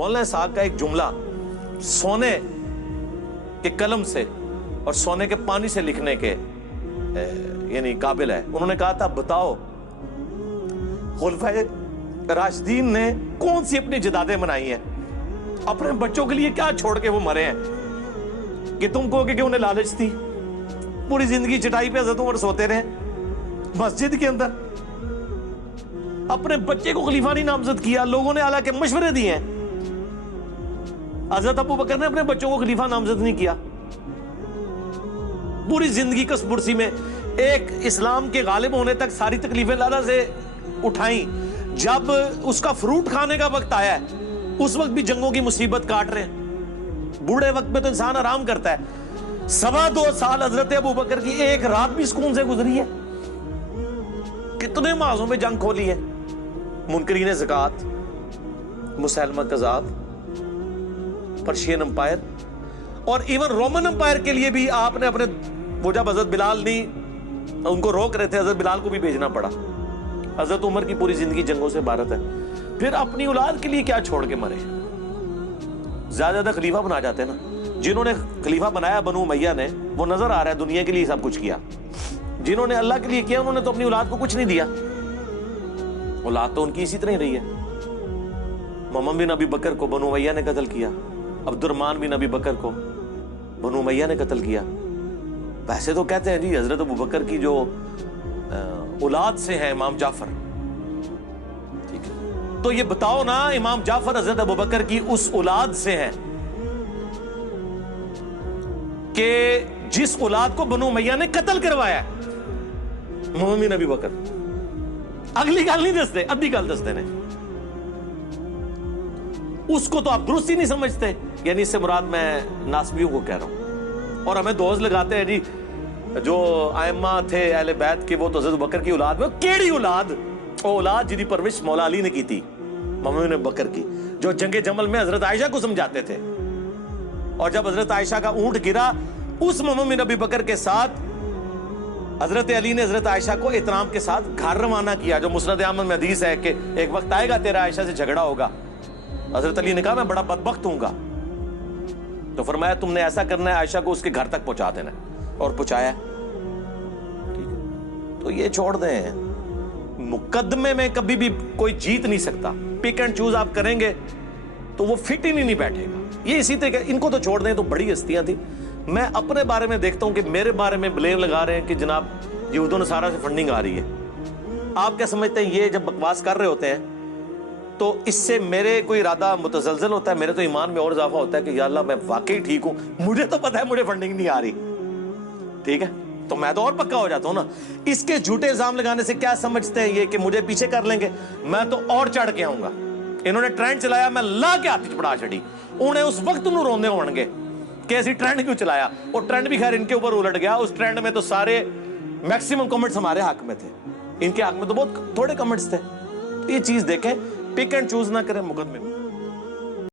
مولانا اسحاق کا ایک جملہ سونے کے قلم سے اور سونے کے پانی سے لکھنے کے یعنی قابل ہے. انہوں نے کہا تھا بتاؤ خلفائے راشدین نے کون سی اپنی جدادیں منائی ہیں, اپنے بچوں کے لیے کیا چھوڑ کے وہ مرے ہیں کہ تم کہو کہ انہیں لالچ تھی. پوری زندگی چٹائی پہ حضرت عمر سوتے رہے مسجد کے اندر, اپنے بچے کو خلیفہ نہیں نامزد کیا. لوگوں نے حالانکہ مشورے دیے ہیں, حضرت ابو بکر نے اپنے بچوں کو خلیفہ نامزد نہیں کیا. پوری زندگی کس برسی میں ایک اسلام کے غالب ہونے تک ساری تکلیفیں لالا سے اٹھائیں. جب اس کا فروٹ کھانے کا وقت آیا ہے اس وقت بھی جنگوں کی مصیبت کاٹ رہے ہیں. بوڑھے وقت میں تو انسان آرام کرتا ہے. 2.25 سال حضرت ابو بکر کی ایک رات بھی سکون سے گزری ہے. کتنے محاذوں میں جنگ کھولی ہے. منکرین زکات, مسلمہ کذاب, پرشین امپائر اور ایون رومن امپائر کے لیے بھی آپ نے اپنے, وہ جب حضرت بلال نہیں ان کو روک رہے تھے حضرت بلال کو بھی بھیجنا پڑا. حضرت عمر کی پوری زندگی جنگوں سے عبارت ہے. پھر اپنی اولاد کے لیے کیا چھوڑ کے مرے. زیادہ خلیفہ بنا جاتے ہیں نا. جنہوں نے خلیفہ بنایا بنو امیہ نے, وہ نظر آ رہا ہے دنیا کے لیے سب کچھ کیا. جنہوں نے اللہ کے لیے کیا انہوں نے تو اپنی اولاد کو کچھ نہیں دیا. اولاد تو ان کی اسی طرح ہی رہی ہے. محمد بن ابی بکر کو بنو امیہ نے قتل کیا, عبد الرحمن بن ابی بکر کو بنو امیہ نے قتل کیا. ویسے تو کہتے ہیں جی حضرت ابو بکر کی جو اولاد سے ہیں امام جعفر, ٹھیک ہے, تو یہ بتاؤ نا امام جعفر حضرت ابو بکر کی اس اولاد سے ہیں کہ جس اولاد کو بنو امیہ نے قتل کروایا ہے. محمد بن ابی بکر اگلی گل نہیں دستے, ادھی گل دستے نے. اس کو تو آپ درست ہی نہیں سمجھتے. یعنی اس سے مراد میں ناسبیوں کو کہہ رہا ہوں. اور ہمیں دوز لگاتے ہیں جی جو ائمہ تھے اہل بیت کے, وہ تو حضرت بکر کی اولاد میں. کیڑی اولاد؟ وہ اولاد جنہی پرورش مولا علی نے کی تھی, محمد بن بکر کی, جو جنگ جمل میں حضرت عائشہ کو سمجھاتے تھے. اور جب حضرت عائشہ کا اونٹ گرا, اس محمد بن ابی بکر کے ساتھ حضرت علی نے حضرت عائشہ کو احترام کے ساتھ گھر روانہ کیا. جو مسند احمد میں حدیث ہے کہ ایک وقت آئے گا تیرا عائشہ سے جھگڑا ہوگا. حضرت علی نے کہا میں بڑا بدبخت ہوں گا, تو فرمایا تم نے ایسا کرنا ہے عائشہ کو اس کے گھر تک پہنچا دینا ہے, اور پہنچایا. تو یہ چھوڑ دیں, مقدمے میں کبھی بھی کوئی جیت نہیں سکتا. پک اینڈ چوز آپ کریں گے تو وہ فٹ ہی نہیں بیٹھے گا. یہ اسی طرح ان کو تو چھوڑ دیں, تو بڑی ہستیاں تھیں. میں اپنے بارے میں دیکھتا ہوں کہ میرے بارے میں بلیم لگا رہے ہیں کہ جناب یہود و نصارہ سے فنڈنگ آ رہی ہے. آپ کیا سمجھتے ہیں یہ جب بکواس کر رہے ہوتے ہیں تو اس سے میرے کوئی ارادہ متزلزل ہوتا ہے؟ میرے تو ایمان میں اور اضافہ ہوتا ہے کہ یا اللہ میں واقعی ٹھیک ہوں, مجھے تو پتا ہے مجھے فنڈنگ نہیں آ رہی, ٹھیک ہے, تو میں تو اور پکا ہو جاتا ہوں نا. اس کے جھوٹے الزام لگانے سے کیا سمجھتے ہیں یہ کہ مجھے پیچھے کر لیں گے؟ میں تو اور چڑھ کے آؤں گا. انہوں نے ٹرینڈ چلایا, میں لا کے ہاتھ چڑھا چڑی. انہیں اس وقت انہوں روندے ہون گے کہ ایسی ٹرینڈ کیوں چلایا, اور ٹرینڈ بھی خیر ان کے اوپر الٹ گیا. اس ٹرینڈ میں تو سارے میکسیمم کمنٹس ہمارے حق میں تھے, ان کے حق میں تو بہت تھوڑے کمنٹس تھے. یہ چیز دیکھیں, پک اینڈ چوز نہ کریں مقدمے میں.